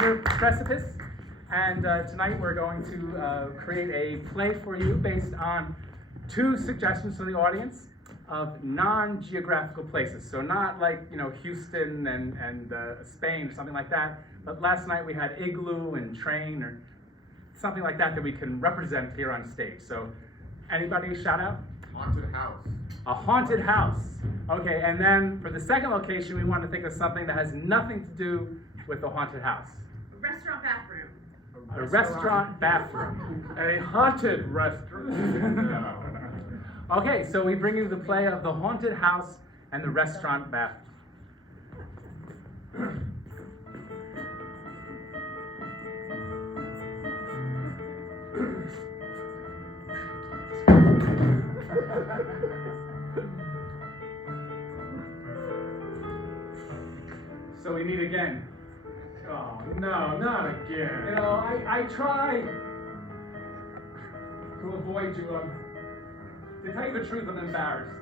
We're Precipice, and tonight we're going to create a play for you based on 2 suggestions from the audience of non-geographical places. So not like, Houston and Spain or something like that, but last night we had igloo and train or something like that we can represent here on stage. So anybody shout out? Haunted house. A haunted house. Okay, and then for the second location, we want to think of something that has nothing to do with the haunted house. A restaurant bathroom. A restaurant bathroom. A haunted restaurant. Okay, so we bring you the play of the haunted house and the restaurant bathroom. So we meet again. Oh, no, not again. I try to avoid you. To tell you the truth, I'm embarrassed.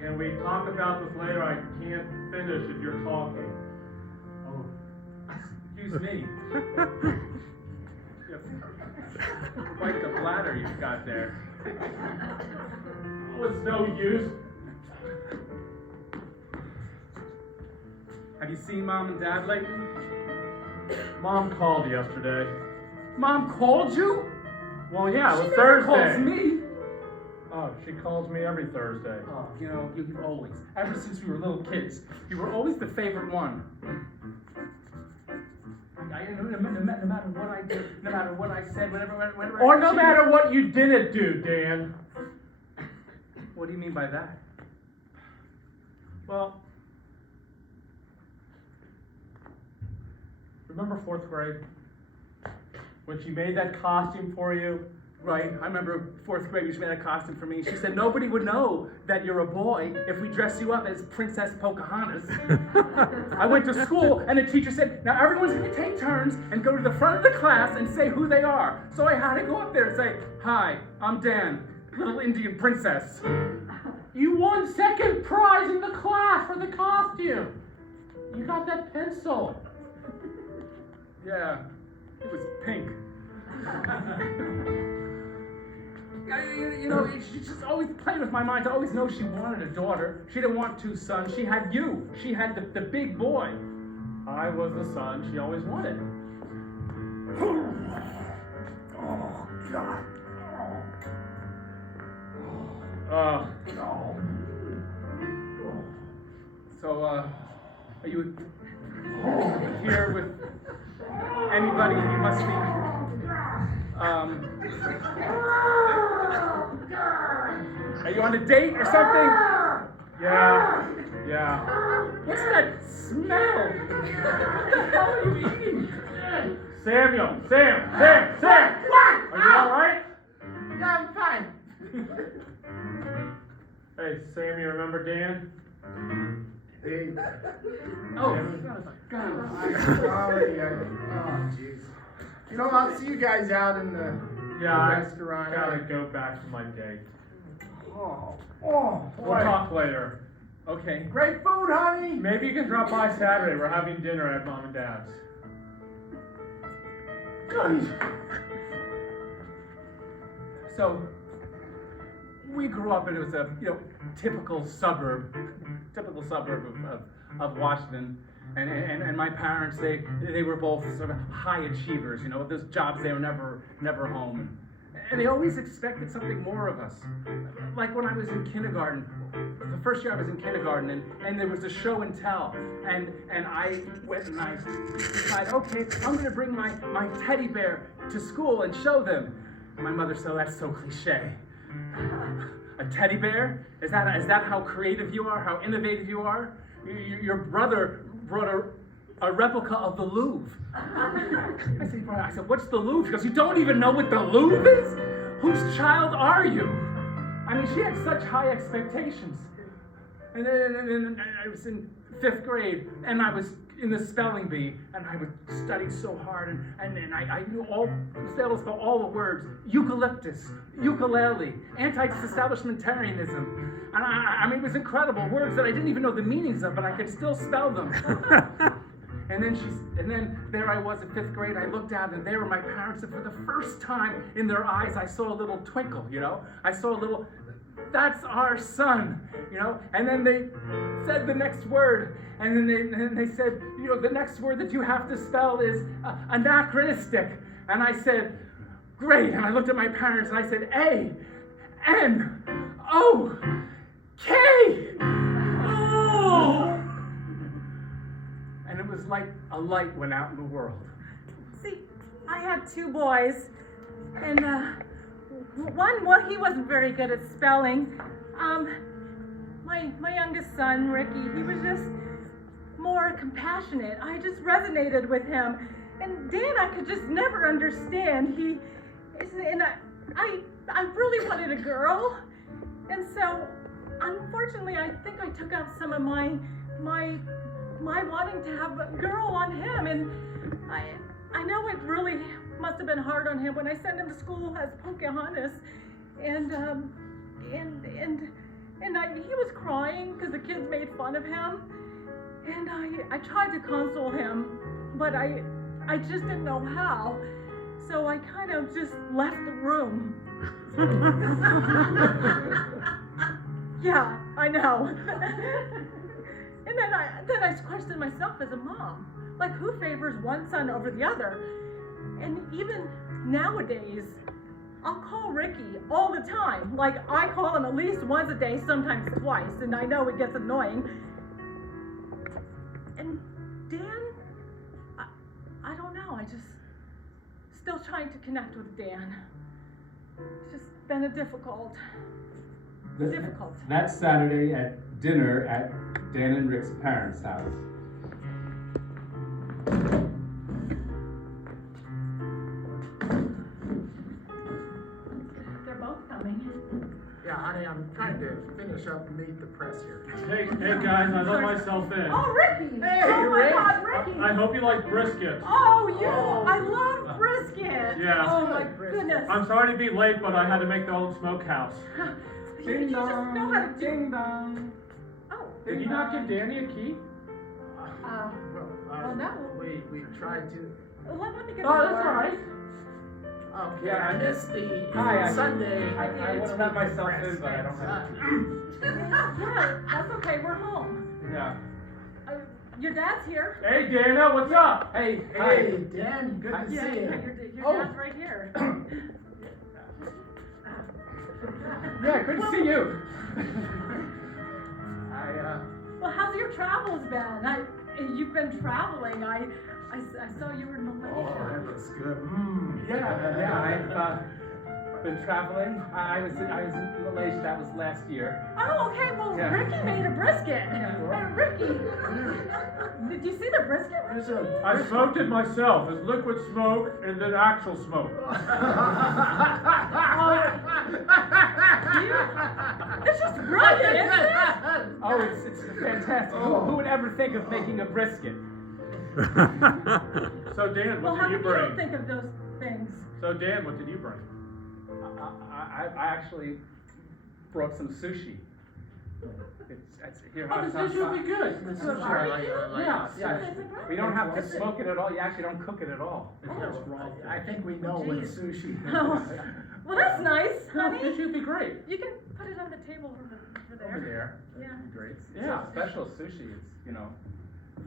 Can we talk about this later? I can't finish if you're talking. Oh, excuse me. Quite the bladder you've got there. Oh, it's no use. Have you seen Mom and Dad lately? Mom called yesterday. Mom called you? Well, yeah, it was She never Thursday. calls me. Oh, she calls me every Thursday. Oh, you've always, ever since we were little kids, you were always the favorite one. No matter what I did, no matter what I said, whenever Or no matter what you didn't do, Dan. What do you mean by that? Well, remember 4th grade? When she made that costume for you? Right, I remember 4th grade, she made a costume for me. She said nobody would know that you're a boy if we dress you up as Princess Pocahontas. I went to school and the teacher said, now everyone's gonna take turns and go to the front of the class and say who they are. So I had to go up there and say, hi, I'm Dan, little Indian princess. You won 2nd prize in the class for the costume. You got that pencil. Yeah, it was pink. She just always played with my mind. I always know she wanted a daughter. She didn't want 2 sons. She had you. She had the big boy. I was the son she always wanted. Oh, God. So, are you here with anybody? You must be, are you on a date or something? Yeah. What's that smell? What the hell are you eating? Samuel! Sam! What? Are you alright? Yeah, I'm fine. Hey, Sam, you remember Dan? Hey. Oh, I'm sorry. Oh, jeez. I'll see you guys out in the restaurant. I gotta go back to my date. Oh, We'll boy. talk later. okay. Great food, honey. Maybe you can drop by Saturday. We're having dinner at Mom and Dad's. So, we grew up and it was a typical suburb of Washington, and my parents they were both sort of high achievers. Those jobs they were never home, and they always expected something more of us. Like when I was in kindergarten, the first year I was in kindergarten, and there was a show and tell, and I went and I decided, okay, I'm going to bring my teddy bear to school and show them. And my mother said, that's so cliche. A teddy bear? Is that how creative you are? How innovative you are? Your brother brought a replica of the Louvre. I said, what's the Louvre? She goes, you don't even know what the Louvre is? Whose child are you? I mean, she had such high expectations. And then I was in 5th grade, and I was in the spelling bee, and I would study so hard, and I knew all the words: eucalyptus, ukulele, anti-establishmentarianism, and I mean, it was incredible words that I didn't even know the meanings of, but I could still spell them. And then there I was in 5th grade. I looked out, and there were my parents, and for the first time in their eyes, I saw a little twinkle, you know? I saw a little, that's our son, you know? And then they said the next word, and then they said, you know, the next word that you have to spell is anachronistic. And I said, great. And I looked at my parents, and I said, A-N-O-K. Oh! And it was like a light went out in the world. See, I had 2 boys, and one, well, he wasn't very good at spelling. My youngest son, Ricky, he was just more compassionate. I just resonated with him. And Dan, I could just never understand. I really wanted a girl, and so unfortunately, I think I took out some of my wanting to have a girl on him, and I know it really must have been hard on him when I sent him to school as Pocahontas, and he was crying because the kids made fun of him, and I tried to console him, but I just didn't know how, so I kind of just left the room. Yeah, I know. And then I questioned myself as a mom. Like, who favors one son over the other? And even nowadays, I'll call Ricky all the time. Like, I call him at least once a day, sometimes twice, and I know it gets annoying. And Dan, I don't know, I just still trying to connect with Dan. It's just been a difficult. That Saturday at dinner at Dan and Rick's parents' house. They're both coming. Yeah, honey, I'm trying to finish up Meet the Press here. Hey guys, I let myself in. Oh, Ricky! Hey, oh my Rick. God, Ricky! I hope you like brisket. Oh, I love brisket. Yeah. Oh my Brisket. goodness. I'm sorry to be late, but I had to make the old smokehouse. You just know how to do. Ding dong. Oh. Did you not give Danny a key? Well, no. We tried to. Let me get. Oh, that's all right. Okay, Yeah, I missed the Hi, Sunday. I would have let myself in, but I don't have to. Yeah, that's okay. We're home. Yeah. Your dad's here. Hey Dana, what's up? Hey, Hey, Dan, good to Yeah, see you. your Oh. dad's right here. Yeah, good to see you. Well, how's your travels been? You've been traveling. I saw you were in Malaysia. Oh, that looks good. Yeah, I've been traveling. I was in Malaysia. That was last year. Oh, okay. Well, Yeah. Ricky made a brisket. Ricky, did you see the brisket? There's I smoked it myself. It's liquid smoke and then actual smoke. It's just brilliant, isn't it? Oh, it's fantastic. Who would ever think of making a brisket? So Dan, Well, what how did you come you bring? don't think of those things? So Dan, what did you bring? I actually brought some sushi. It's here. Oh, the sushi would be good. I like it. Yeah. We don't have to smoke it at all. You actually don't cook it at all. It's just raw. I think we know what sushi is. Oh. Well, that's nice, honey. Sushi would be great. You can put it on the table over there. Over there. Yeah. Great. Yeah. It's special sushi. It's, you know,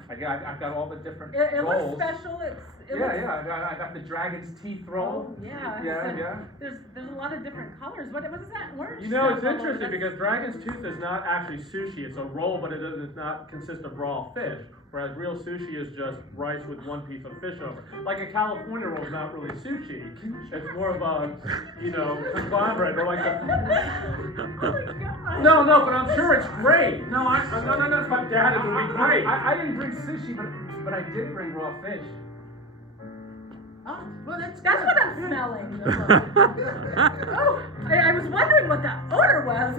I've got all the different It looks rolls. special. It Yeah, looks, I got the dragon's teeth roll. Oh, yeah. Yeah. There's a lot of different colors. What is that orange? You know, it's stuff all over interesting this? because dragon's tooth is not actually sushi. It's a roll, but it does not consist of raw fish. Whereas real sushi is just rice with one piece of fish over it. Like a California roll is not really sushi. It's more of a, conglomerate or like a... Oh my God. No, but I'm sure it's great. No, but Dad, it would be great. I didn't bring sushi, but I did bring raw fish. Oh, well, that's That's what I'm smelling. Oh, I was wondering what that odor was.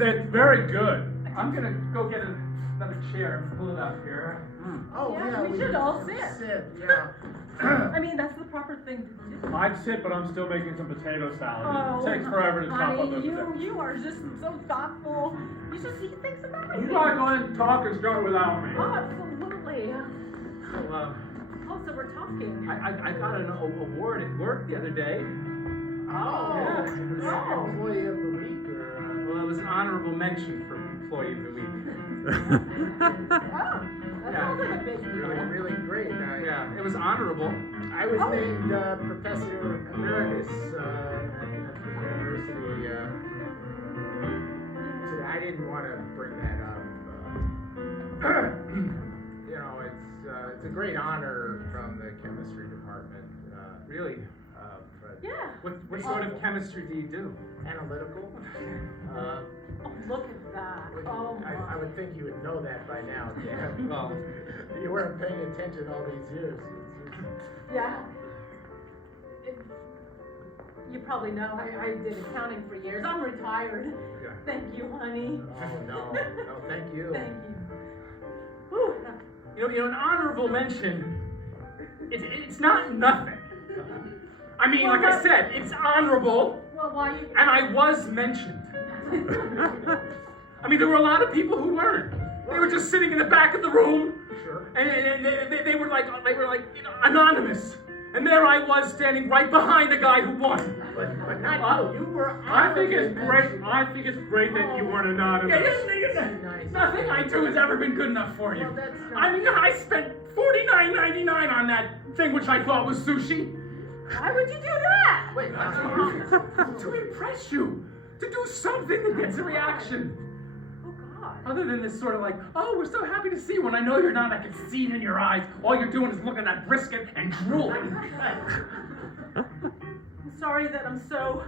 It's very good. I'm gonna go get another chair and pull it up here. Oh, Yeah, yeah, we should all sit. Yeah. I mean, that's the proper thing to do. I'd sit, but I'm still making some potato salad. Oh, It takes forever to chop up honey, those potatoes. you are just so thoughtful. You just he thinks of everything. You're not going to talk and start without me. Oh, absolutely. talking. I got an award at work the other day. Oh, Yeah. employee of the week or? Well, it was an honorable mention for Employee of the Week. Oh, that Yeah. sounds like a big deal. Really great. Yeah, it was honorable. I was named Professor Emeritus at the university. So I didn't want to bring that up. You know, it's a great honor from the chemistry department. Really? But Yeah. What sort of chemistry do you do? analytical. Oh, look at that. Oh, I would think you would know that by now. Yeah. Well, You weren't paying attention all these years. yeah. You probably know I did accounting for years. I'm retired. yeah. Thank you, honey. Oh no, thank you. Thank you. Whew. You know, an honorable mention, it's not nothing. I mean, like I said, it's honorable, Well, why you? and I was mentioned. I mean, there were a lot of people who weren't. They were just sitting in the back of the room, Sure. and they were like you know, anonymous. And there I was standing right behind the guy who won. But not you. You were. I think it's great. I think it's great that you weren't anonymous. Nothing I do has ever been good enough for you. Well, that's I mean, I spent $49.99 on that thing which I thought was sushi. Why would you do that? Wait, To impress you. To do something that gets a reaction. Oh God. Other than this sort of like, oh, we're so happy to see you. When I know you're not, I can see it in your eyes. All you're doing is looking at brisket and drooling. I'm sorry that I'm so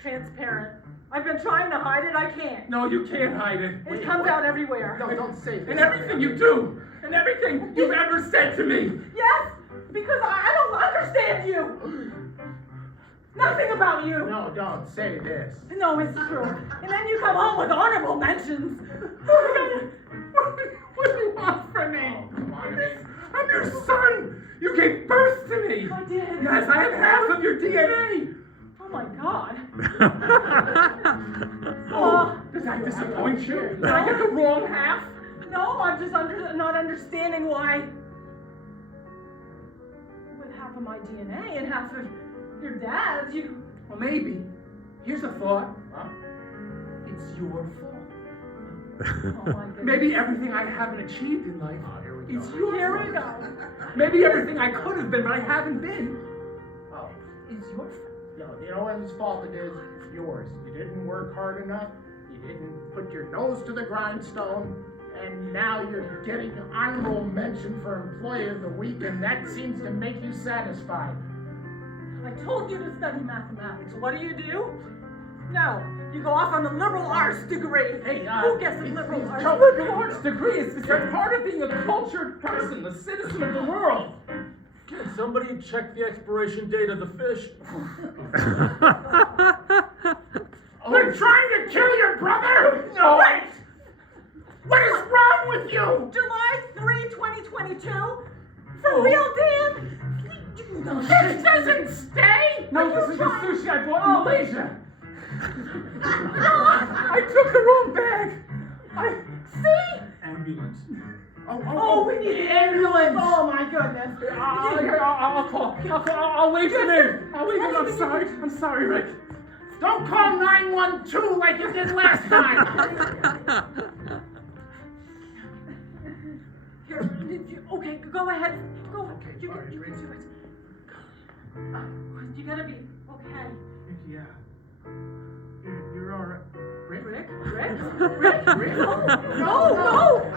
transparent. I've been trying to hide it. I can't. No, you can't hide it. It comes out everywhere. No, don't say this. And everything you do, and everything you've ever said to me. Yes, because I don't understand you. Nothing about you. No, don't say this. No, it's true. And then you come home with honorable mentions. What do you want from me? Oh, come on, I mean- I'm your son. You gave birth to me. I did. Yes, I have half of your DNA. Oh my God. Oh, does that disappoint you? Did I get the wrong half? No, I'm just not understanding why. With half of my DNA and half of your dad's, you. Well, maybe. Here's a thought. Huh? It's your fault. Oh my goodness. Maybe everything I haven't achieved in life Oh, here we go. is your Here fault. we go. Maybe everything I could have been, but I haven't been, Oh, is your fault. you know whose fault it is? It's yours. You didn't work hard enough. You didn't put your nose to the grindstone. And now you're getting an honorable mention for Employee of the Week, and that seems to make you satisfied. I told you to study mathematics. What do? No, you go off on the liberal arts degree. Hey, who gets a liberal arts A degree? liberal arts degree is part of being a cultured person, a citizen of the world. Can somebody check the expiration date of the fish? They're trying to kill your brother? No. Wait! What is wrong with you? July 3, 2022? For real, Dan? This doesn't stay? No, this is the sushi I bought in Malaysia. I took the wrong bag. See? Ambulance. Oh, we need an ambulance. Oh my goodness. I'll call. I'll wave him in. I'll wave him. I'm sorry, Rick. Don't call 912 like you did last time. Here, okay, go ahead. Go. You can do it. You gotta be okay. Yeah. You're all right. Rick? Rick? No!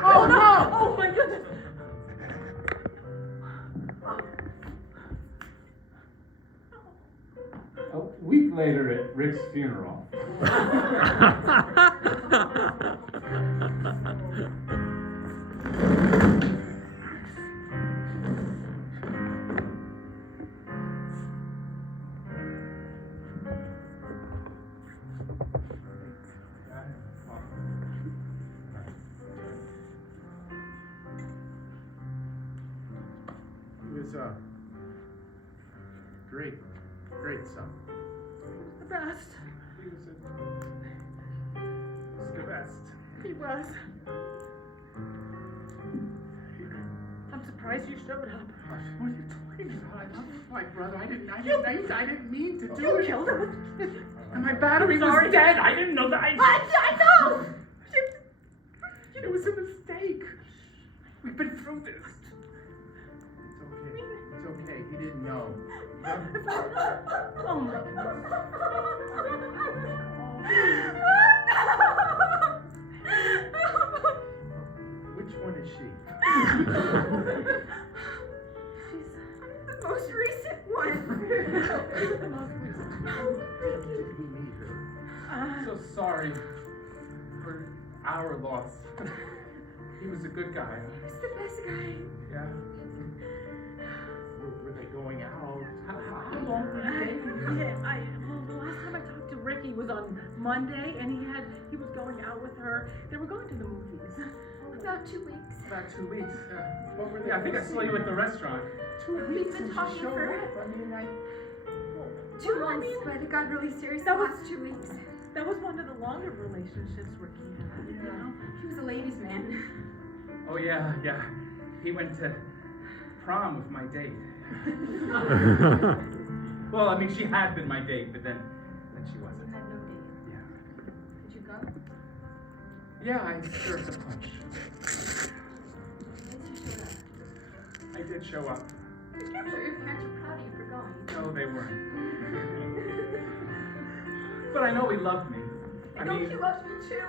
Oh, no! Oh my goodness! A week later at Rick's funeral. He was great son. The best. He was the best. He was. I'm surprised you showed up. What are you talking about? I love my brother. I didn't mean to do You it. killed him. And my battery Sorry. was dead. I didn't know that. I know! It was a mistake. We've been through this. It's okay. He didn't know. Oh my goodness. Which one is she? The most recent one. Did we meet her? I'm so sorry for our loss. He was a good guy. He's the best guy. Yeah. Were they going out? How long were they dating? Well, the last time I talked to Ricky was on Monday, and he was going out with her. They were going to the movies. About 2 weeks. About 2 weeks. What were they? Yeah, I think I saw you at the restaurant. 2 We've weeks been and talking she showed for- up. I mean, well, 2 months, but it got really serious That the was- last 2 weeks. That was one of the longer relationships Ricky had, you know? He was a ladies' man. Oh yeah. He went to prom with my date. Well, I mean, she had been my date, but then she You wasn't. had no date. Yeah. Did you go? Yeah, I served a punch. Yes, you showed up. I did show up. I'm sure your parents were proud of you for going. No, they weren't. But I know he loved me. I know he loves you too.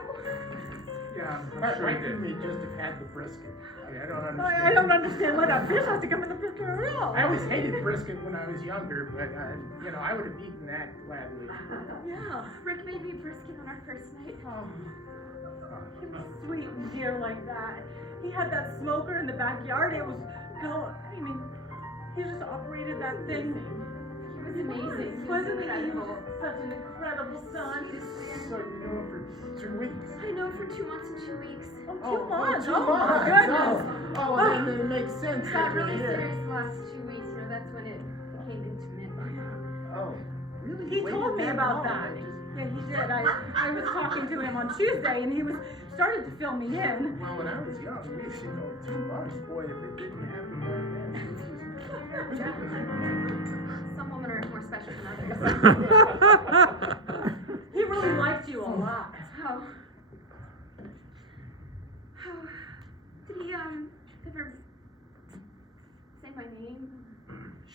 Yeah, I'm why sure he couldn't did. we just have had the brisket? I don't understand. I don't understand why that fish has to come in the picture at all. I always hated brisket when I was younger, but I would have eaten that gladly. Yeah. Rick made me brisket on our first night. He was sweet and dear like that. He had that smoker in the backyard. It was he just operated that thing. He was amazing. He was Wasn't he? He incredible. was such an incredible son. So you knew him for 2 weeks? I know him for 2 months and 2 weeks. Oh, 2 months. 2 Oh, months. my goodness. Oh, well, then it makes sense. It that got really you're here. serious the last 2 weeks. That's when it became intimate. Oh, really? He Waited told me about long? that. Yeah, he did. I was talking to him on Tuesday, and he started to fill me in. Well, when I was young, 2 months, boy, if it didn't happen by then. Some women are more special than others. He really liked you a lot. Oh. Did he ever say my name?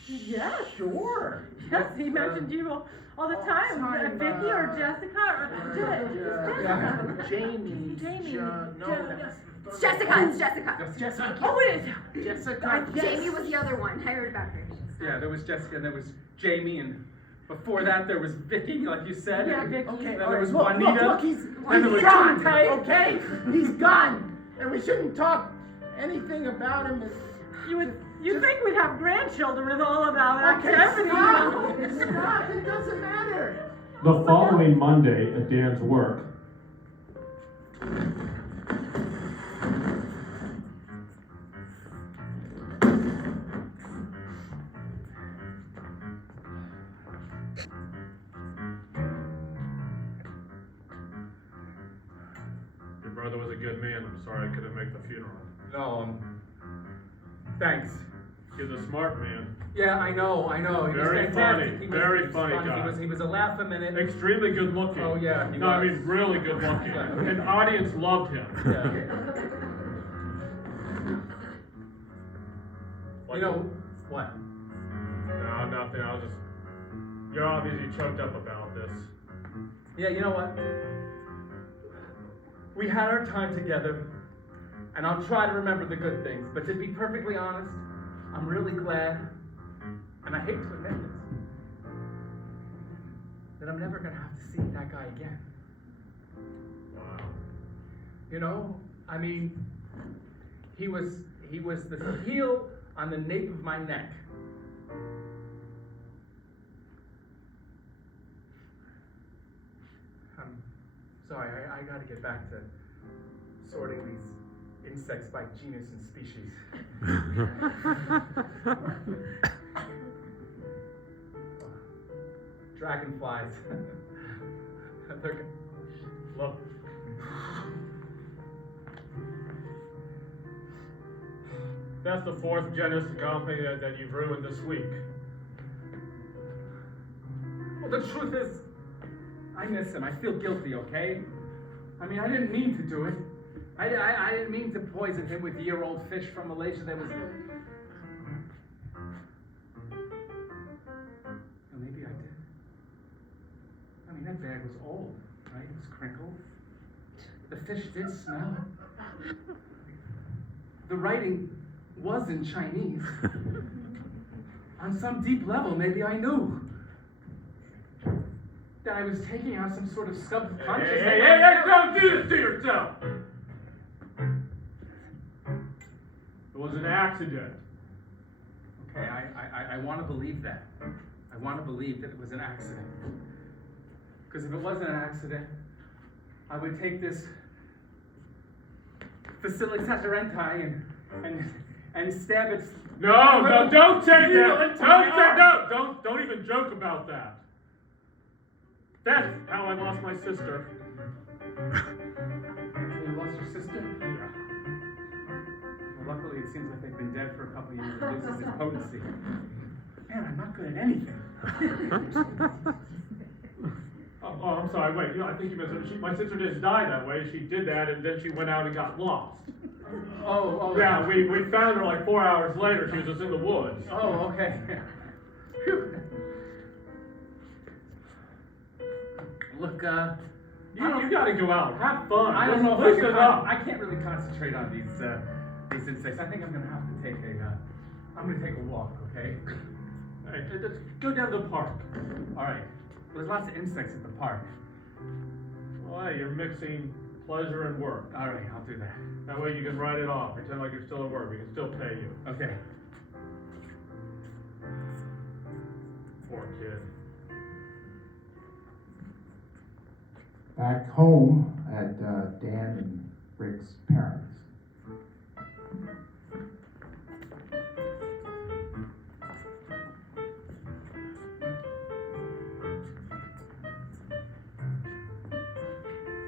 Yes. Sure. Yes, he mentioned you all the time. Vicky or Jessica or Jamie. Jamie. It's Jessica. It's Jessica. Jessica. Oh, it is. Jessica. Yes. Jamie was the other one. I heard about her. Yeah, there was Jessica, and there was Jamie, and before that there was Vicky, like you said. Yeah, and Vicky. Okay, then all there right, was look, Juanita. look, he's and there was gone, Tunte. okay? He's gone, and we shouldn't talk anything about him. You'd think we'd have grandchildren with all of that Okay, activity. stop, it doesn't matter. The following Monday at Dan's work, Your brother was a good man. I'm sorry I couldn't make the funeral. No, thanks. He's a smart man. Yeah, I know. He Very was fantastic. funny, He very was funny guy. He was a laugh a minute. Extremely good looking. Oh, yeah, he No, I was. mean really good looking. Yeah. An audience loved him. Yeah. Like- You know what? No, nothing. I was just. You're obviously choked up about this. Yeah, you know what? We had our time together, and I'll try to remember the good things. But to be perfectly honest, I'm really glad, and I hate to admit this, that I'm never gonna have to see that guy again. Wow. You know, I mean, he was the heel on the nape of my neck. I'm sorry, I gotta get back to sorting these insects by genus and species. Dragonflies. Look. That's the fourth genus company that you've ruined this week. Well, the truth is, I miss him. I feel guilty, okay? I mean, I didn't mean to do it. I didn't mean to poison him with year-old fish from Malaysia that was... Well, maybe I did. I mean, that bag was old, right? It was crinkled. The fish did smell. The writing was in Chinese. On some deep level, maybe I knew that I was taking out some sort of subconscious... Hey, don't do this to yourself! It was an accident. Okay, I want to believe that. I want to believe that it was an accident. Because if it wasn't an accident, I would take this Facility Satarenti and stab its... No, don't take Needle that! into my arm. Don't even joke about that. That's how I lost my sister. You lost your sister? Well, luckily it seems like they've been dead for a couple of years. It loses its potency. Man, I'm not good at anything. Oh, I'm sorry, wait, I think you misunderstood. My sister didn't die that way. She did that and then she went out and got lost. Oh. Yeah, we found her like 4 hours later. She was just in the woods. Oh, okay. Phew. Look, You gotta go out. Have fun. I don't know if Loosen up. I can't really concentrate on these insects. I think I'm gonna have to take a walk, okay? Hey, just go down to the park. All right. There's lots of insects at the park. Well, hey, you're mixing pleasure and work. All right, I'll do that. That way you can write it off. Pretend like you're still at work. We can still pay you. Okay. Poor kid. Back home at Dan and Rick's parents.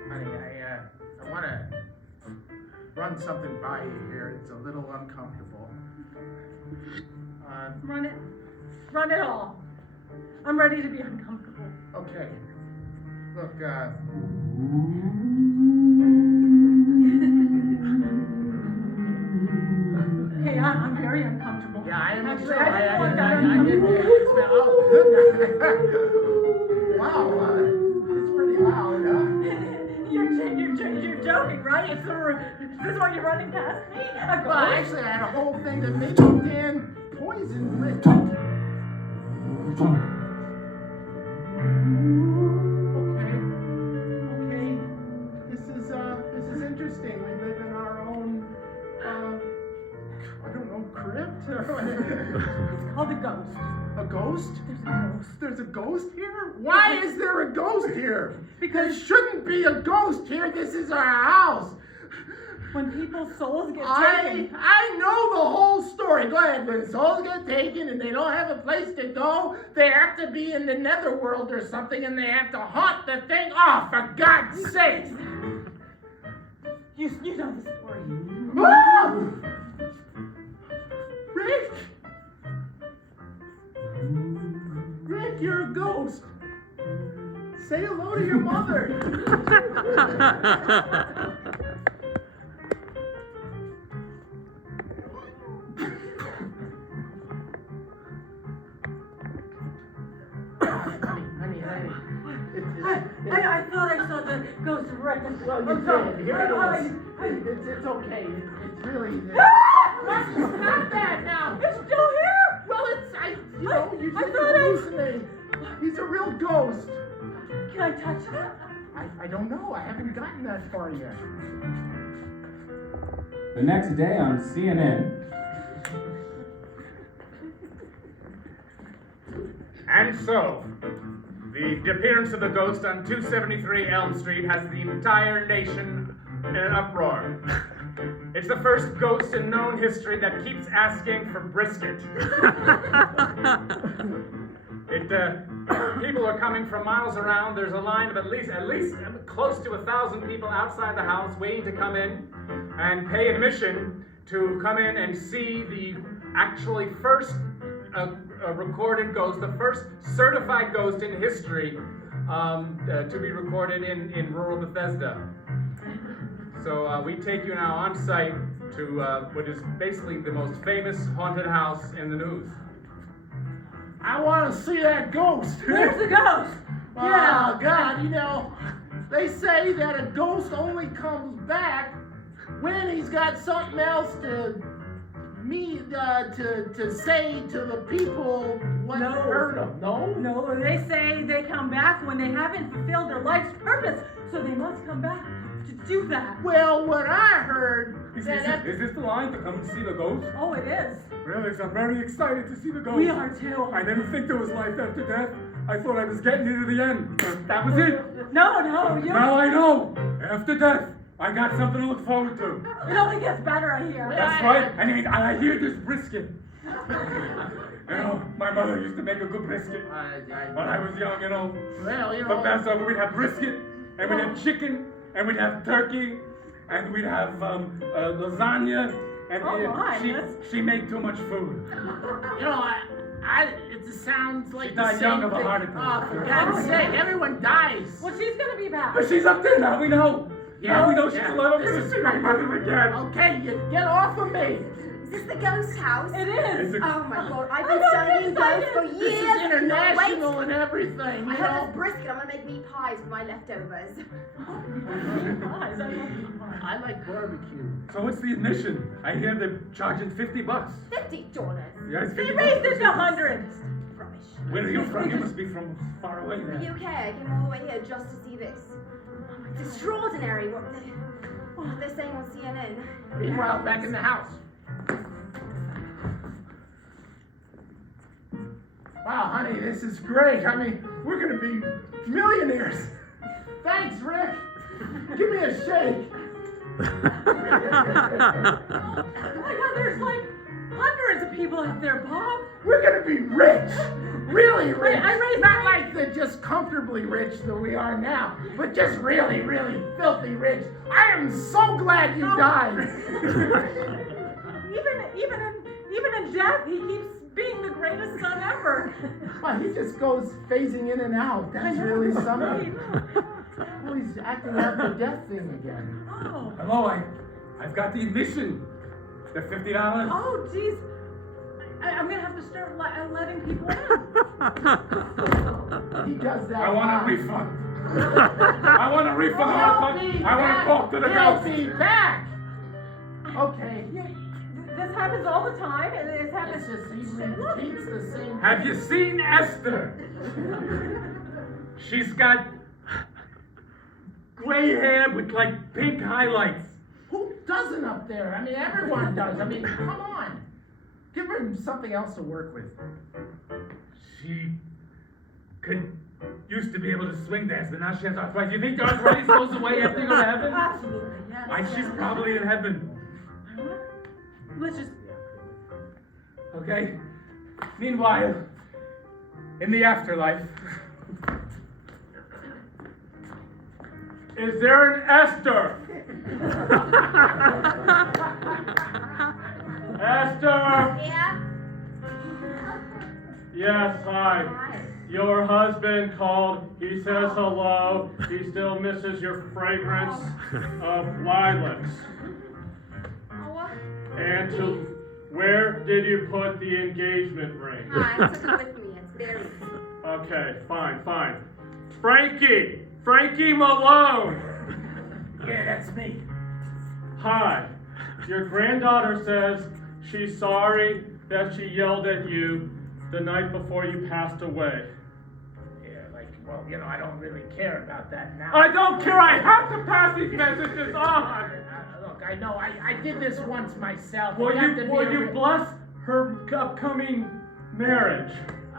Honey, I want to run something by you here. It's a little uncomfortable. Run it all. I'm ready to be uncomfortable. Okay. Look, Hey, I'm very uncomfortable. yeah, I am Actually, too. I I didn't did. Oh, goodness. Wow, it's pretty loud, huh? You're joking, right? Is this what you're running past me? Well, actually, I had a whole thing that maybe Dan poisoned Rick. Okay. This is interesting. We live in our own, I don't know, crypt or It's called a ghost. a ghost? There's a ghost. There's a ghost here? Why is there a ghost here? Because- there shouldn't be a ghost here. This is our house. When people's souls get taken. I know the whole story. Go ahead. When souls get taken and they don't have a place to go, they have to be in the netherworld or something and they have to haunt the thing. Oh, for God's sake! You know the story. Ah! Rick! Rick, you're a ghost. Say hello to your mother. Honey. I thought I saw the ghost of Rick. Well, you I'm sorry. did. Here it is. It's okay. It's really... Stop that now! It's still here! Well, you I shouldn't thought hallucinate. He's a real ghost. Can I touch it? I don't know. I haven't gotten that far yet. The next day on CNN. And so, the appearance of the ghost on 273 Elm Street has the entire nation in an uproar. It's the first ghost in known history that keeps asking for brisket. People are coming from miles around. There's a line of at least close to 1,000 people outside the house waiting to come in and pay admission to come in and see the actually first recorded ghost, the first certified ghost in history to be recorded in rural Bethesda. So we take you now on site to what is basically the most famous haunted house in the news. I want to see that ghost. Where's the ghost? Yeah. Oh, God, you know, they say that a ghost only comes back when he's got something else to say to the people what No. hurt them. No? No, they say they come back when they haven't fulfilled their life's purpose, so they must come back to do that. Well, what I heard, Is that this the line to come see the ghost? Oh, it is. Really? I'm very excited to see the ghost. We are too. I didn't think there was life after death. I thought I was getting you to the end. That was it. No, you. Now I know. After death, I got something to look forward to. It only gets better, I hear. That's right. And I hear this brisket. You know, my mother used to make a good brisket when I was young, you know. well, you For know, Passover, we'd have brisket, and we'd have chicken, and we'd have turkey, and we'd have lasagna. And Oh, my, she made too much food. you know, it just sounds like She the died same young of a thing. heart attack. Oh, for God's sake, everyone dies. Well, she's gonna be back. But she's up there now, we know. Now we know she's Yeah. alive. I'm gonna see my mother again. Okay, you get off of me. Is this the ghost house? It is. Oh my God, I've I'm been not studying excited. ghosts for years. This is Wait, international and everything, I you have know. this brisket. I'm gonna make meat pies for my leftovers. Guys, I love you. I like barbecue. So what's the admission? I hear they're charging $50. $50. Yeah, it's They 50 raised it bucks. to 100. Rubbish. Where are you from? You must be from far away. The UK. I came all the way here just to see this. It's extraordinary what they're saying on CNN. Meanwhile, back in the house. Wow, honey, this is great. I mean, we're gonna be millionaires. Thanks, Rick. Give me a shake. Oh my God, there's like hundreds of people out there, Bob. We're gonna be rich. Really rich. I raised Not money. like the just comfortably rich that we are now, but just really, really filthy rich. I am so glad you died. Even in death, he keeps being the greatest son ever. Well, he just goes phasing in and out. That's really something. Oh, he's acting out the death thing again. Oh, Hello, I've got the admission. The $50. oh, jeez. I'm gonna have to start letting people in. He does that. I want a refund. I want a refund. I want to talk to the He'll ghost. be back. Okay. Yeah, this happens all the time, and it happens. It's just he repeats the same. Have you seen Esther? She's got gray hair with like pink highlights. Who doesn't up there? I mean, everyone does. I mean, come on. Give her something else to work with. She used to be able to swing dance, but now she has arthritis. You think the arthritis goes away after you go to heaven? Absolutely, yes. She's probably in heaven. Let's just. Okay? Meanwhile, in the afterlife, is there an Esther? Esther! Yeah? Yes, hi. Hi. Your husband called. He says hello. He still misses your fragrance of lilacs. Oh, And to where did you put the engagement ring? hi, I took it with me. It's buried. Okay, fine. Frankie Malone. Yeah, that's me. Hi. Your granddaughter says she's sorry that she yelled at you the night before you passed away. Yeah, well, you know, I don't really care about that now. I don't care. I have to pass these messages on. Look, I know, I did this once myself. Will It got to be you a- bless her upcoming marriage?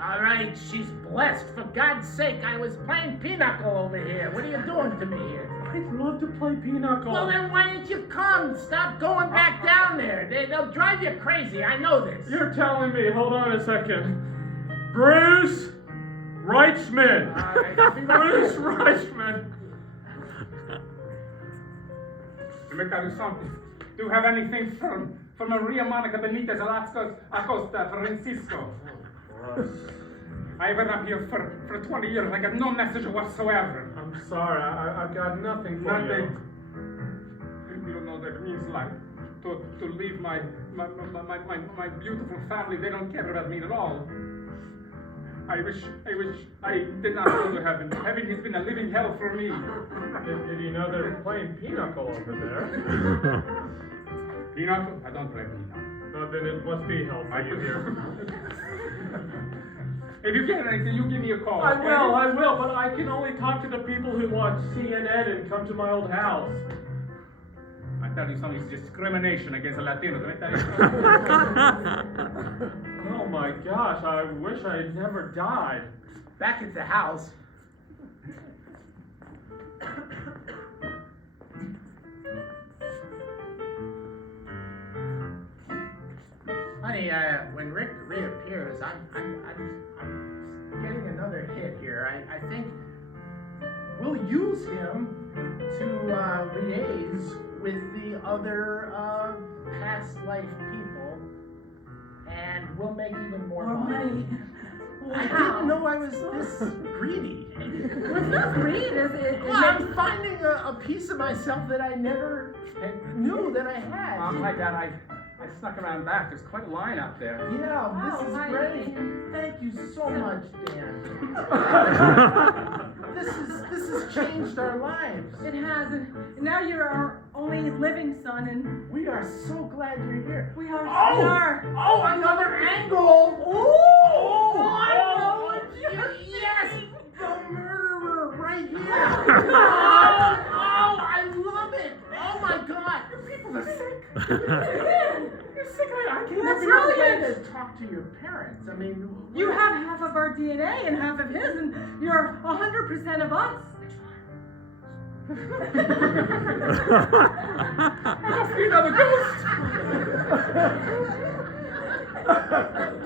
All right, she's blessed. For God's sake, I was playing pinochle over here. What are you doing to me here? I'd love to play pinochle. Well, then why didn't you come? Stop going back down there. They'll drive you crazy. I know this. You're telling me. Hold on a second. Bruce Reichman. All right, I'll be right Bruce there. Reichman. Let me tell you something. Do you have anything for Maria Monica Benitez Acosta Francisco. I've been up here for 20 years. I got no message whatsoever. I'm sorry, I've got nothing for Nothing. You don't know what that means, like to leave my beautiful family. They don't care about me at all. I wish I did not go to heaven. Heaven has been a living hell for me. Did you know they're playing pinochle over there? Pinochle? I don't play pinochle. No, then it must be hell for you here. If you get anything, you give me a call. I okay? will, but I can only talk to the people who watch CNN and come to my old house. I tell you something, it's discrimination against the Latinos. Let me tell you something. Oh my gosh, I wish I had never died. Back at the house. Honey, when Rick reappears, I'm getting another hit here. I think we'll use him to liaise with the other past life people, and we'll make even more money. I didn't know I was this greedy. Well, it's not greed, is it? Well, I'm finding a piece of myself that I never knew that I had. Hi, Dad. I snuck around back. There's quite a line out there. Yeah, this Oh, is hi, great. Dan. Thank you so much, Dan. This has changed our lives. It has, and now you're our only living son, and We are so glad you're here. we are. Oh! We are. Oh, another angle! Oh! I know what you're yes! The murderer right here! Oh, I love it! Oh my God! People are sick! You're sick! I can't That's figure out a way brilliant. to talk to your parents. I mean, You have half of our DNA and half of his, and you're 100% of us. I must be another ghost.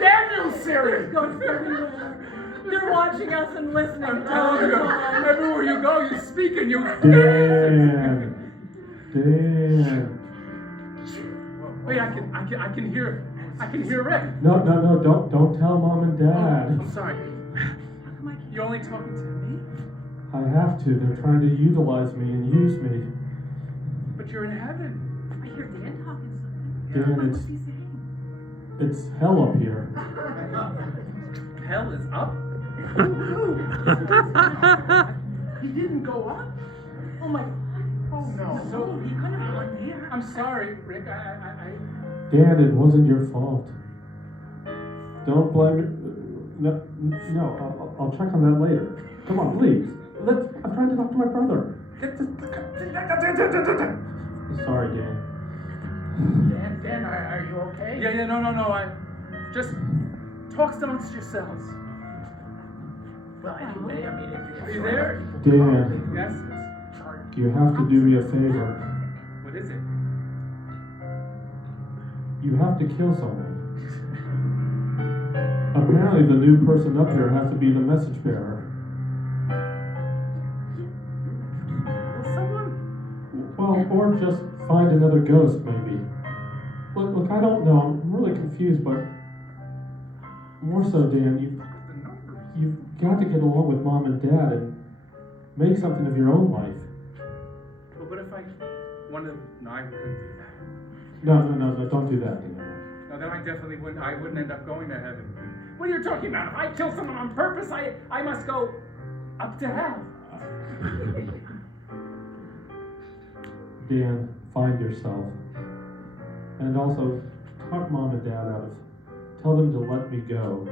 Daniel's serious! Ghosts everywhere. They're watching us and listening. I'm telling you, everywhere you go, you speak and you. Dan. Wait, I can hear Rick. No, don't tell Mom and Dad. I'm sorry. You're only talking to me, I have to. They're trying to utilize me and use me. but you're in heaven. I hear Dan talking something. Dan, What's he saying? it's hell up here. Hell is up. He didn't go up? Oh my God. Oh no. So He could have gone there. I'm sorry, Rick. I Dan, it wasn't your fault. Don't blame it. No, I'll check on that later. Come on, please. I'm trying to talk to my brother. Sorry, Dan. Dan, are you okay? Yeah, no. I just talk amongst yourselves. Well, anyway, I mean, if Are you there? Dan, Yes. you have to do me a favor. What is it? You have to kill someone. Apparently, the new person up here has to be the message bearer. Someone. Well, or just find another ghost, maybe. Look, I don't know. I'm really confused, but more so, Dan, you've got to get along with Mom and Dad and make something of your own life. But what if I wanted? No, I couldn't do that. No, don't do that, Dan. No, then I definitely wouldn't. I wouldn't end up going to heaven. What are you talking about? If I kill someone on purpose, I must go up to hell. Dan, find yourself. And also, talk Mom and Dad out of. Tell them to let me go.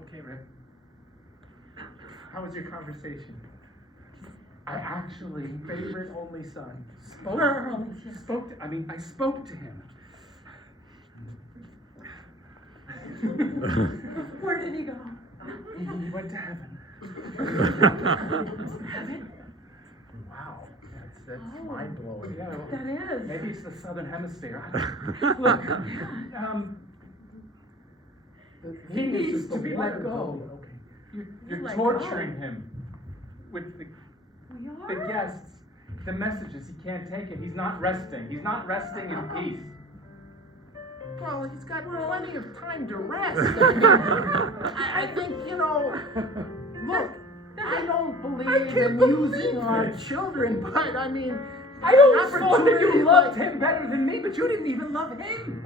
Okay, Rick. How was your conversation? I actually, favorite only son, spoke I spoke to him. Where did he go? He went to heaven. Heaven? Wow, that's mind blowing. Yeah, well, That is. maybe it's the southern hemisphere. Look, he needs to be let go. Okay. You're Let torturing him with the We are? guests. The message is he can't take it. He's not resting. He's not resting in peace. Well, he's got plenty of time to rest. I mean, I think, look, I don't believe in using our children, but I mean, I always thought that opportunity you loved like- him better than me, but you didn't even love him.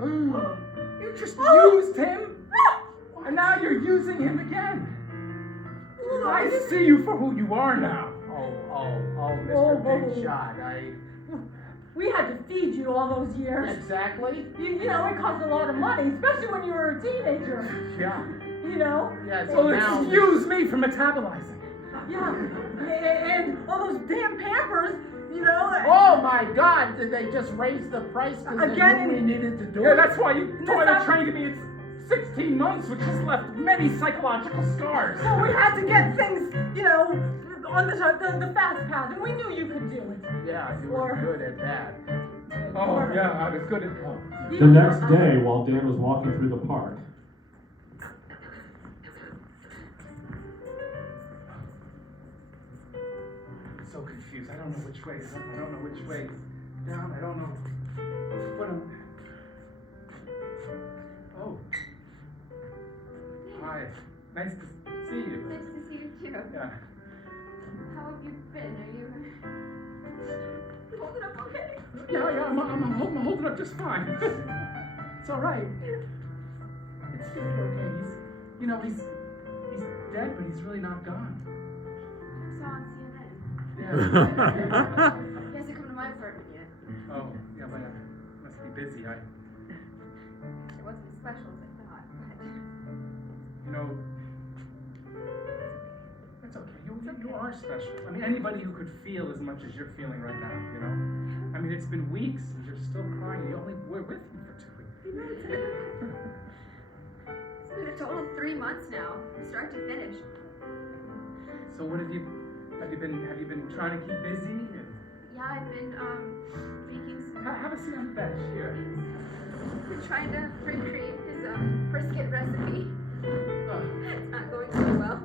You just Oh. used him, and now you're using him again. I see you for who you are now. Mr. Whoa. Big Shot, We had to feed you all those years. exactly. You know, it cost a lot of money, especially when you were a teenager. Yeah. You know? Yeah, so Well, now, excuse me for metabolizing. Yeah. And all those damn Pampers, you know. oh my God, did they just raise the price because they Again, knew we needed to do Yeah, it? that's why you Miss toilet Em- trained me. It's 16 months, which has left many psychological scars. So we had to get things, you know, on the fast path, and we knew you could do it. Yeah, you were good at that. Oh, yeah, I was good at. Oh. The next day, while Dan was walking through the park, I'm so confused. I don't know which way is up. I don't know which way is down. I don't know what I'm. Oh. Hi. Nice to see you. Nice to see you too. Yeah. How have you been? Are you holding up okay? Yeah, I'm holding up just fine. It's all right. It's okay. He's dead, but he's really not gone. I saw on CNN. Yeah. He hasn't come to my apartment yet. Oh, yeah, but I must be busy. It wasn't as special as I thought, but It's okay. You are special. I mean, anybody who could feel as much as you're feeling right now, I mean, it's been weeks and you're still crying. You only were with me for 2 weeks. it's been a total of 3 months now, start to finish. So what have you been trying to keep busy? Yeah, I've been making some. Have a seat on the bench here. Been trying to recreate his brisket recipe. It's not going so well.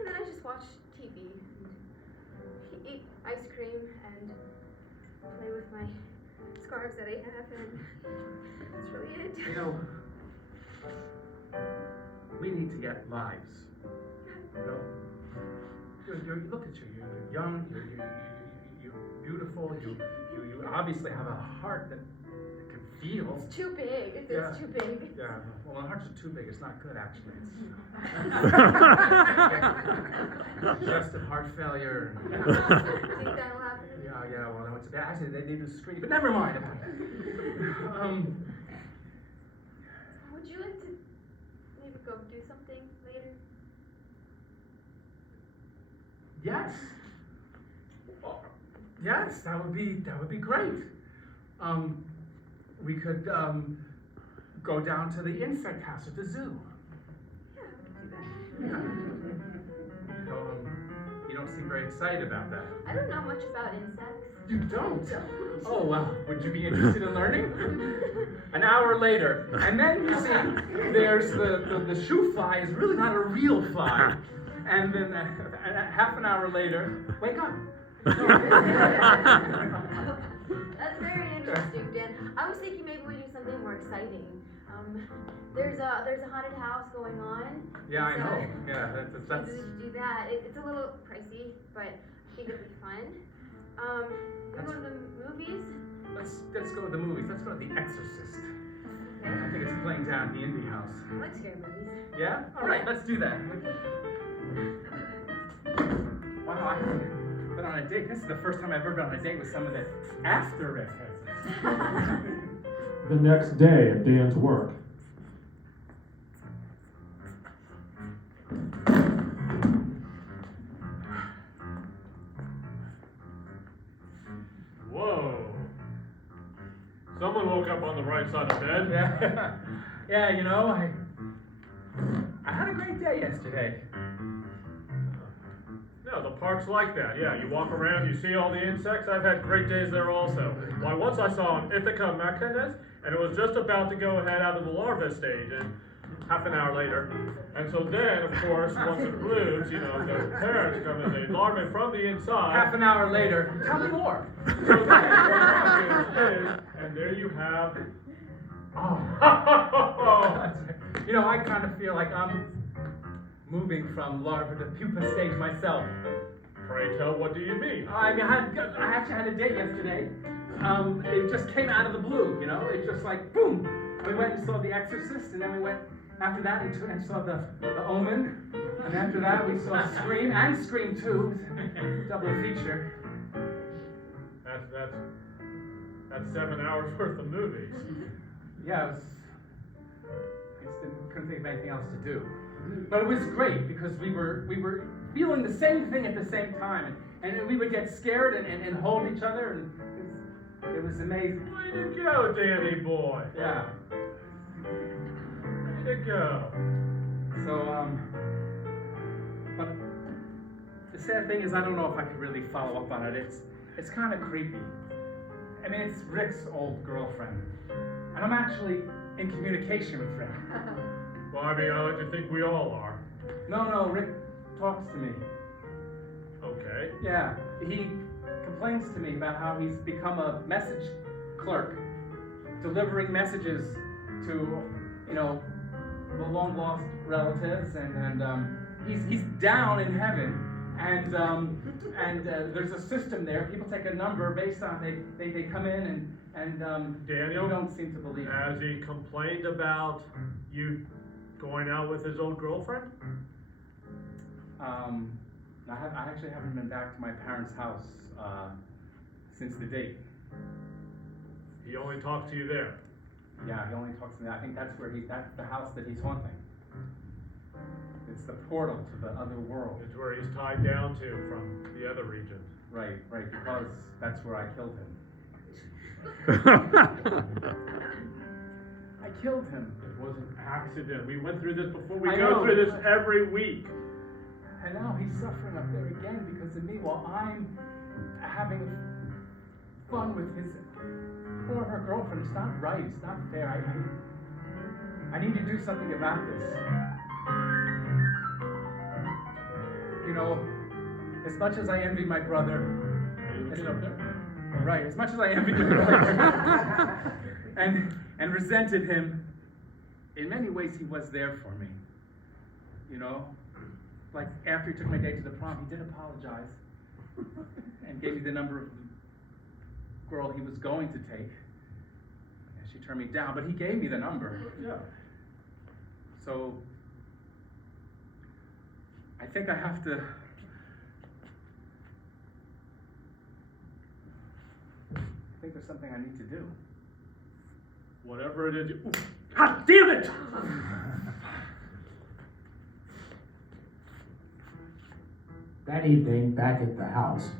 And then I just watch TV and eat ice cream and play with my scarves that I have, and that's really it. We need to get lives. You look at you. You're young. You're beautiful. You obviously have a heart that can feel. It's too big. It's too big. Yeah. Well, when hearts are too big, it's not good actually. It's congestive heart failure. Think that'll happen? Yeah. Well, no, it's bad. Actually, they do screen, but never mind about that. Would you like to maybe go do something later? Yes. Yes, that would be great. We could go down to the insect house at the zoo. Yeah, we can do that. Yeah. You don't seem very excited about that. I don't know much about insects. You don't? Oh, well, would you be interested in learning? An hour later, and then you see, there's the shoe fly is really not a real fly. And then half an hour later, wake up. That's very interesting, Dan. I was thinking maybe we do something more exciting. There's a haunted house going on. Yeah, I know. Yeah, that's. We should do that. It's a little pricey, but I think it'll be fun. We go to the movies. Let's go to the movies. Let's go to The Exorcist. Okay. I think it's playing down at the indie house. I like scary movies. Yeah? All right, let's do that. Wow, I've been on a date. This is the first time I've ever been on a date with someone that after it has. the next day at Dan's work, Whoa. Someone woke up on the right side of bed. Yeah. Yeah, I had a great day yesterday. No, the park's like that. Yeah, you walk around, you see all the insects. I've had great days there also. Why, once I saw an Ithaca mechanis, and it was just about to go head out of the larva stage, and half an hour later. And so then, of course, once it blooms, the parents come in, they larvae from the inside. Half an hour later, tell me more. So then what happens is, and there you have, I kind of feel like I'm moving from larva to pupa stage myself. pray tell, what do you mean? I actually had a date yesterday. It just came out of the blue, It just like, boom. We went and saw The Exorcist, and then we went after that and saw the Omen. And after that, we saw Scream and Scream 2. Double feature. That's 7 hours worth of movies. Yeah, I just couldn't think of anything else to do. But it was great because we were feeling the same thing at the same time, and we would get scared and hold each other, and it was amazing. Way to go, Danny boy. Yeah. Way to go. So but the sad thing is I don't know if I could really follow up on it. It's kind of creepy. I mean, it's Rick's old girlfriend, and I'm actually in communication with Rick. Well, I like to think we all are. No, Rick talks to me. Okay. Yeah, he complains to me about how he's become a message clerk, delivering messages to, the long lost relatives, and he's down in heaven, and there's a system there. People take a number based on they come in and Daniel, you don't seem to believe it. Has he complained about you going out with his old girlfriend? I actually haven't been back to my parents' house since the date. He only talks to you there. Yeah, he only talks to me. I think that's the house that he's haunting. It's the portal to the other world. It's where he's tied down to from the other region. Right, because that's where I killed him. I killed him. It was an accident. We went through this before. We I go know. through this every week. And now he's suffering up there again because of me while I'm having fun with his former girlfriend. It's not right. It's not fair. I need to do something about this. As much as I envy my brother. Are you looking up there? Right, as much as I envied my brother and resented him, in many ways he was there for me. Like after he took my date to the prom, he did apologize and gave me the number of the girl he was going to take. And she turned me down, but he gave me the number. Yeah. So I think I have to. I think there's something I need to do. Whatever it is. Ooh. God damn it! That evening, back at the house.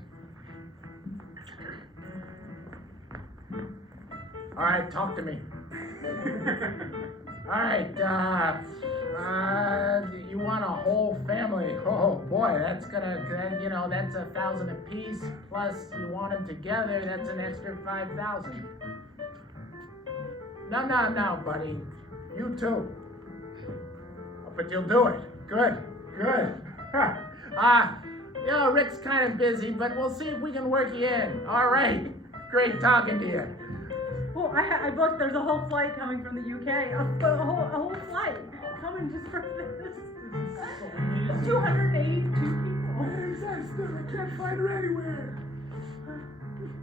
All right, talk to me. All right, you want a whole family? Oh boy, that's that's 1,000 apiece. Plus, you want them together, that's an extra 5,000. No, buddy. You too. But you'll do it. Good. Rick's kind of busy, but we'll see if we can work you in. All right. Great talking to you. Well, I booked. There's a whole flight coming from the UK. A whole flight coming just for this. 282 people. Where is Esther? I can't find her anywhere.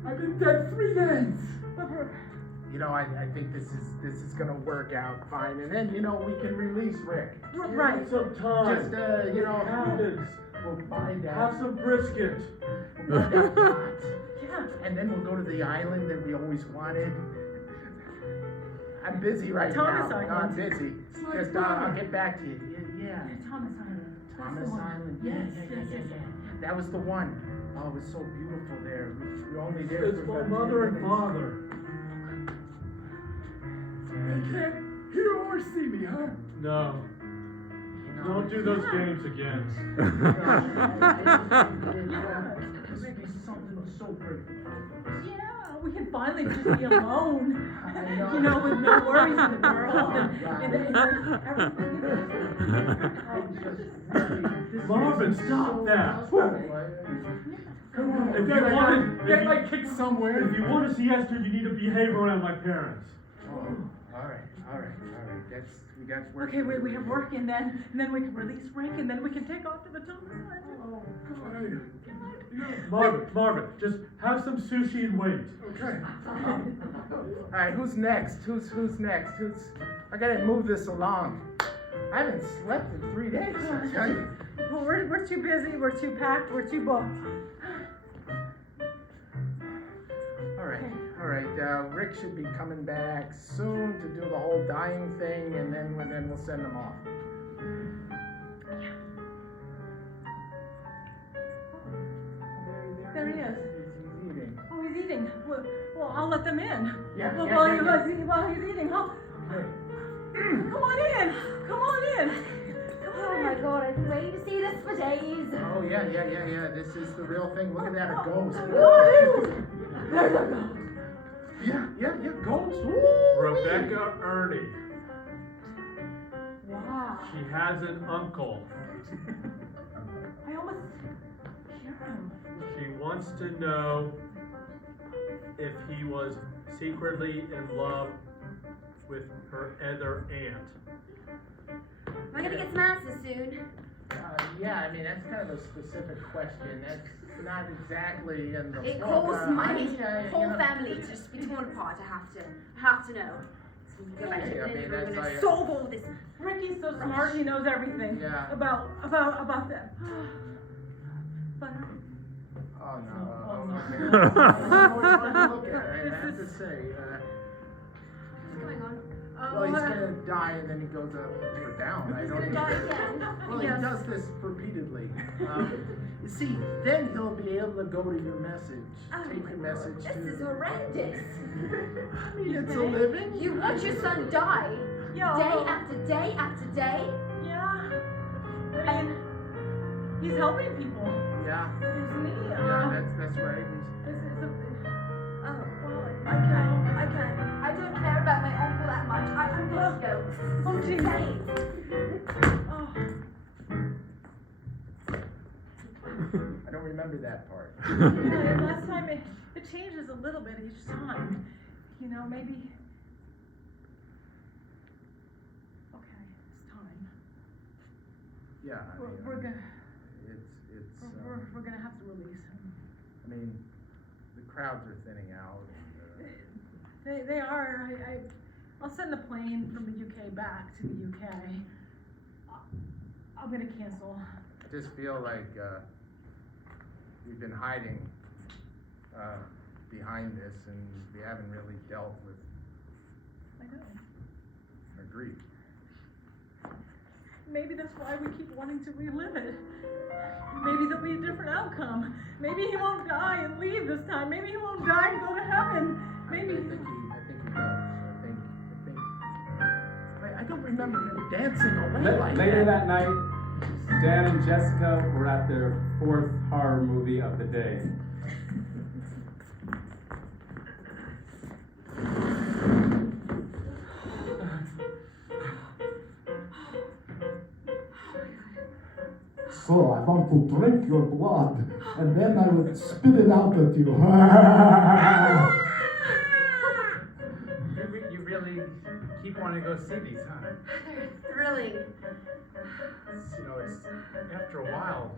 I've been dead 3 days. I think this is gonna work out fine, and then we can release Rick. Right. Some time. Just we'll buy that. Have some brisket. Yeah. And then we'll go to the island that we always wanted. I'm busy right Thomas now. Island. I'm busy. Just I'll get back to you. Yeah. Thomas Island. Thomas Island. Yes. That was the one. Oh, it was so beautiful there. We were only there It's for for about mother 10 and minutes. father. They can't hear or see me, huh? No. Don't do those games again. Maybe something so great. Yeah, we can finally just be alone. I know. you know, with no worries in the world, and everything. Marvin, stop that! Come on, if you want to, Get my kick somewhere. if you want a siesta, you need to behave around my parents. Oh, all right. We got work. Okay, we have work, and then we can release Rick, and then we can take off to the Thomas Island. Marvin, just have some sushi and wait. Okay. All right, who's next? Who's next? I gotta move this along. I haven't slept in 3 days, I tell you. Well, we're too busy, we're too packed, we're too booked. All right. Rick should be coming back soon to do the whole dying thing, and then we'll send him off. There he is. He's eating. Oh, he's eating. Well, I'll let them in. Yeah, Well, yeah, while yeah, he's eating, come on in. Come on in. Oh my god, I've been waiting to see this for days. Oh, yeah. This is the real thing. Look at that, a ghost. There's a ghost. Yeah, ghost. Ooh. Rebecca Ernie. Wow. She has an uncle. I almost hear him. She wants to know if he was secretly in love with her other aunt. Am I gonna get some answers soon? Yeah, I mean, that's kind of a specific question. That's not exactly in the It book. caused my whole know, family to just be torn apart. I have to know. So we can go back to Yeah, I the mean, we're that's gonna like- solve all this. Ricky's so smart, he knows everything Yeah. about them. But Oh, no. Oh, no. It's always fun to look at, I have to say. What's going on? Well, he's gonna die and then he goes up or down. I He's don't gonna even. die again. Well, he does this repeatedly. You see, then he'll be able to go to your message, take your message This to. is horrendous. I mean, it's a living. You watch your son die yeah. day after day after day. Yeah. I mean, he's helping people, Yeah, isn't he? that's right. This is a. Oh, Well, I can't. I don't care about my uncle that much. I'm going to go. Oh, geez. Days. Oh. I don't remember that part. Yeah, and last time it changes a little bit each time. You know, maybe. Okay, it's time. Yeah, I mean, We're gonna it's. we're gonna have to release him. I mean, the crowds are thinning out. And, They are. I'll send a plane from the UK back to the UK. I'm gonna cancel. I just feel like we've been hiding behind this, and we haven't really dealt with I know. our grief. Maybe that's why we keep wanting to relive it. Maybe there'll be a different outcome. Maybe he won't die and leave this time. Maybe he won't die and go to heaven. Maybe. I think he does. I don't remember him dancing away like Later that. that night, Dan and Jessica were at their 4th horror movie of the day. So I want to drink your blood, and then I would spit it out at you. You really keep wanting to go see these, huh? They're thrilling. It's after a while,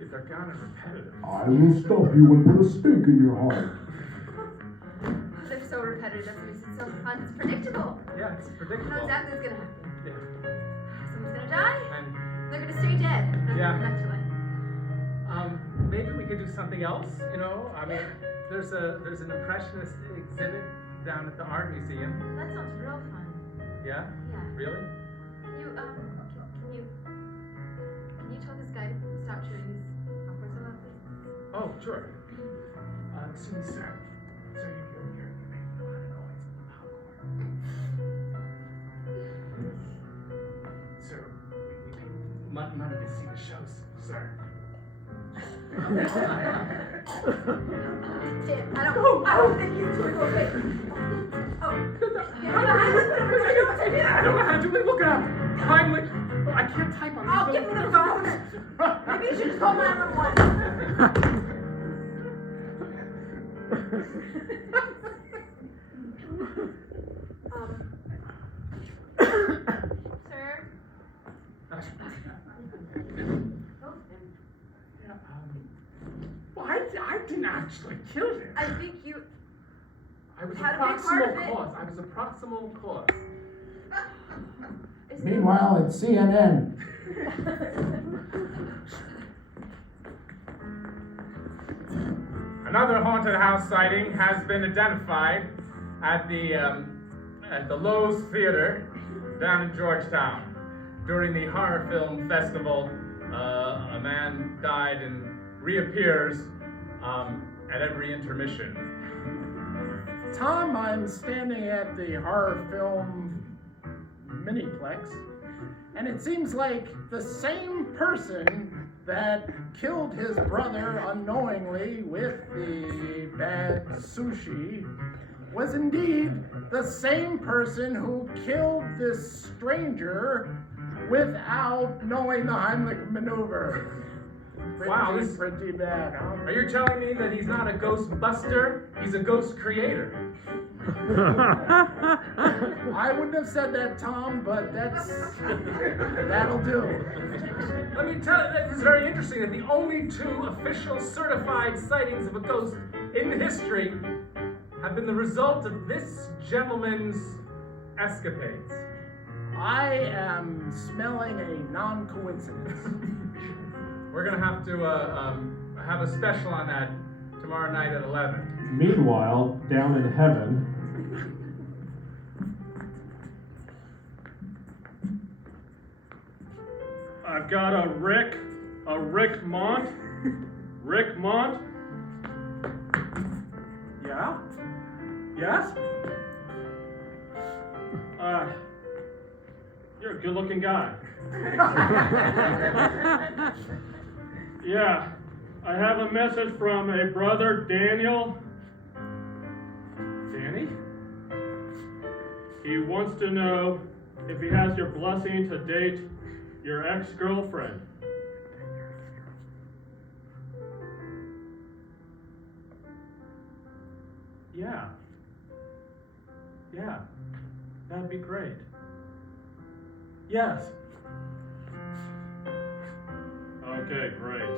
if they're kind of repetitive. I will stop you and put a stake in your heart. They're so repetitive. That makes it so unpredictable. Yeah, it's You know predictable. exactly what's gonna happen. Yeah. Someone's gonna die. And They're gonna stay dead. Yeah. Naturally. maybe we could do something else. I mean, there's an impressionist exhibit down at the art museum. That sounds real fun. Yeah. Yeah. Really? Can you tell this guy to stop shooting these upwards a lot, please? Oh, sure. Excuse me, sir. Sir, you're making a lot of noise in the popcorn. Sir, we pay money to see the shows, sir. I don't think he's doing okay. Oh, Heimlich. Oh, I can't type on this. Oh, give me the phone. Maybe you should just call 911. Sir? Well, I didn't actually kill him. I think you. I was a Had a big part of proximal it. cause. I was a proximal cause. Meanwhile, at CNN, Another haunted house sighting has been identified at the Lowe's Theater down in Georgetown. During the horror film festival, a man died and reappears at every intermission. Tom, I'm standing at the horror film Miniplex, and it seems like the same person that killed his brother unknowingly with the bad sushi was indeed the same person who killed this stranger without knowing the Heimlich maneuver. Wow, Pretty bad, huh? Are you telling me that he's not a ghost buster? He's a ghost creator. I wouldn't have said that, Tom, but that'll do. Let me tell you, this is very interesting that the only two official certified sightings of a ghost in history have been the result of this gentleman's escapades. I am smelling a non-coincidence. We're gonna have to have a special on that tomorrow night at 11. Meanwhile, down in heaven, I've got a Rick Mont. Rick Mont? Yeah? Yes? You're a good looking guy. Yeah, I have a message from a brother, Daniel. Danny? He wants to know if he has your blessing to date your ex-girlfriend. Yeah. Yeah. That'd be great. Yes. Okay, great.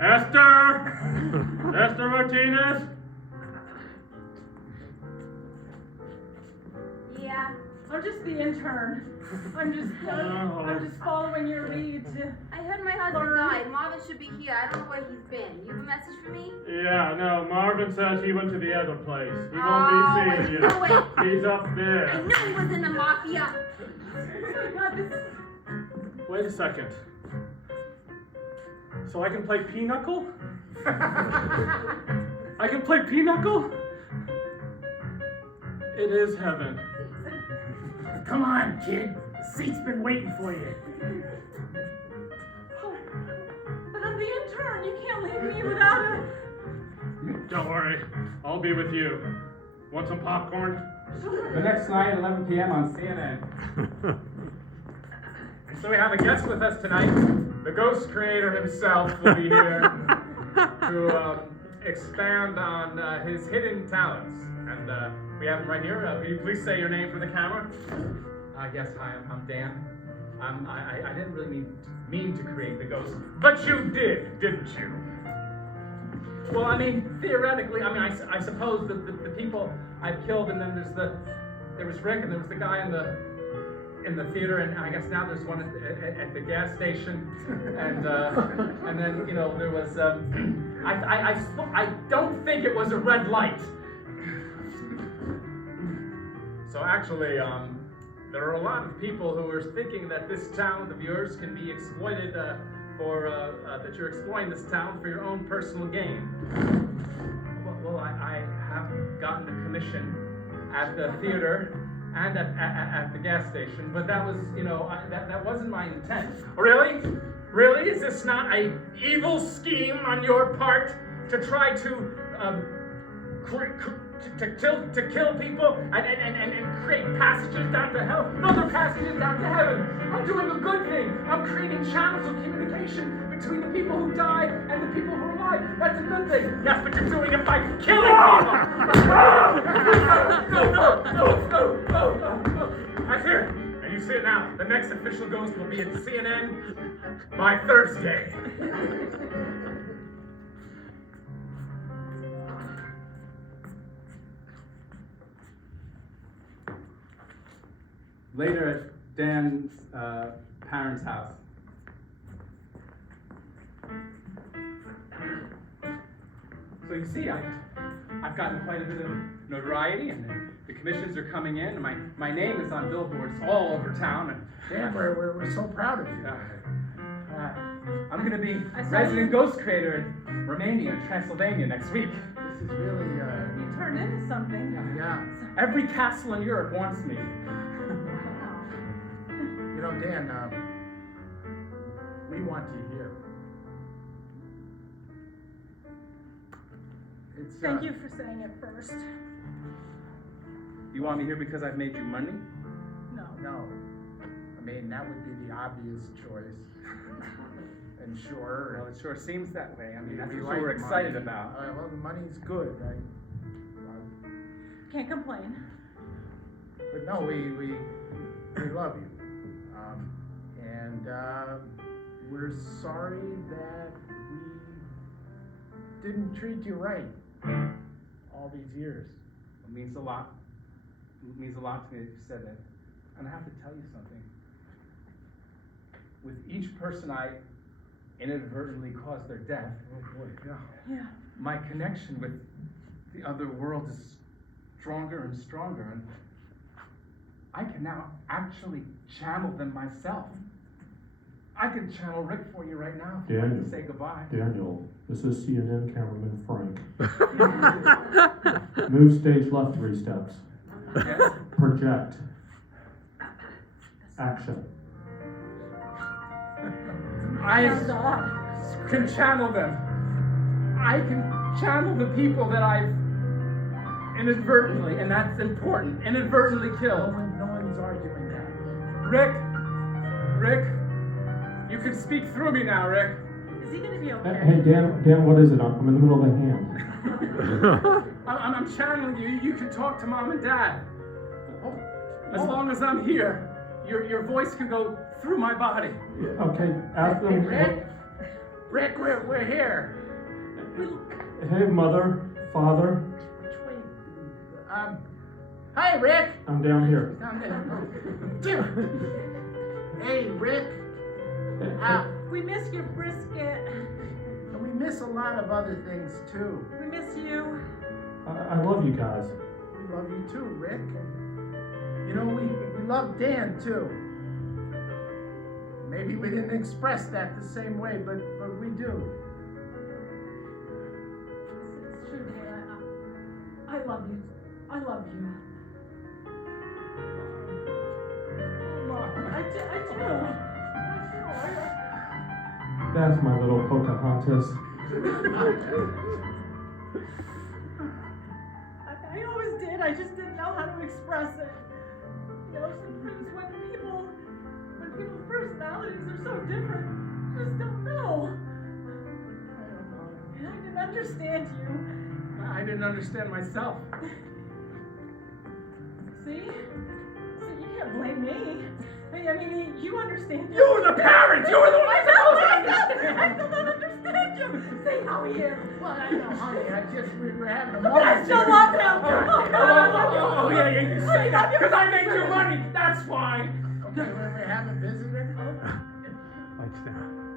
Esther! Esther Martinez? Yeah. I'm just the intern. I'm just following your lead. I heard my husband Learn. died. Marvin should be here. I don't know where he's been. You have a message for me? Yeah, no, Marvin says he went to the other place. He Oh, won't be I seeing you. knew it. He's up I there. knew he was in the mafia. Wait a second. So I can play Pinochle? I can play Pinochle? It is heaven. Come on, kid. The seat's been waiting for you. But I'm the intern. You can't leave me without a... Don't worry, I'll be with you. Want some popcorn? The next night, 11 p.m. on CNN. So we have a guest with us tonight. The ghost creator himself will be here to expand on his hidden talents. And we have him right here. Will you please say your name for the camera? Yes, hi, I'm Dan. I didn't really mean to create the ghost, but you did, didn't you? Well, I mean, theoretically, I suppose that the people I've killed, and then there was Rick, and there was the guy in the theater, and I guess now there's one at the gas station, and then there was I don't think it was a red light. So actually, there are a lot of people who are thinking that this talent of yours can be exploited that you're exploiting this talent for your own personal gain. Well, I have gotten a commission at the theater and at the gas station, but that was, that wasn't my intent. Really? Really? Is this not an evil scheme on your part to try to kill people and create passages down to hell, and other passages down to heaven. I'm doing a good thing. I'm creating channels of communication between the people who die and the people who are alive. That's a good thing. Yes, but you're doing it by killing people. No. I hear it. And you see it now. The next official ghost will be at CNN by Thursday. Later at Dan's parents' house. So you see, I've gotten quite a bit of notoriety, and the commissions are coming in. My name is on billboards all over town, and Dan, we're so proud of you. I'm going to be resident ghost creator in Romania and Transylvania next week. This is really, You turned into something. yeah. Every castle in Europe wants me. You know, Dan, we want you here. It's, Thank you for saying it first. You want me here because I've made you money? No. No. I mean, that would be the obvious choice. And sure. Well, it sure seems that way. I mean, that's we what like we're excited money. about. Well, the money's good, right? Can't complain. But no, we love you. And we're sorry that we didn't treat you right all these years. It means a lot. It means a lot to me that you said that. And I have to tell you something. With each person I inadvertently caused their death, Oh boy, yeah. Yeah. my connection with the other world is stronger and stronger, and I can now actually channel them myself. I can channel Rick for you right now if you want to say goodbye. Daniel, this is CNN cameraman Frank. Move stage left 3 steps. Yes? Project. Action. I Sounds odd. can channel them. I can channel the people that I've inadvertently, and that's important, inadvertently killed. No one's arguing that. Rick, you can speak through me now, Rick. Is he gonna be okay? Hey, Dan, what is it? I'm in the middle of a hand. I'm channeling you. You can talk to Mom and Dad. As long as I'm here, your voice can go through my body. Okay, ask Hey, them. Rick, we're here. Hey, mother, father, Hi, Rick. I'm down here. Hey, Rick. We miss your brisket. And we miss a lot of other things too. We miss you. I love you guys. We love you too, Rick. And, you know, we love Dan too. Maybe we didn't express that the same way, but we do. It's true, Dan. I love you. I love you. Mom, I do. That's my little Pocahontas. I always did. I just didn't know how to express it. You know, sometimes when people's personalities are so different, you just don't know. And I didn't understand you. I didn't understand myself. See? So you can't blame me. I mean, you understand. You were the parents! You were the ones supposed to I understand! still don't understand you. See how he is. Well, I know, honey. We're having a But I moment. still love him. Oh, yeah, you say that because I made you money. That's why. Okay, we're having a visitor. Lights down.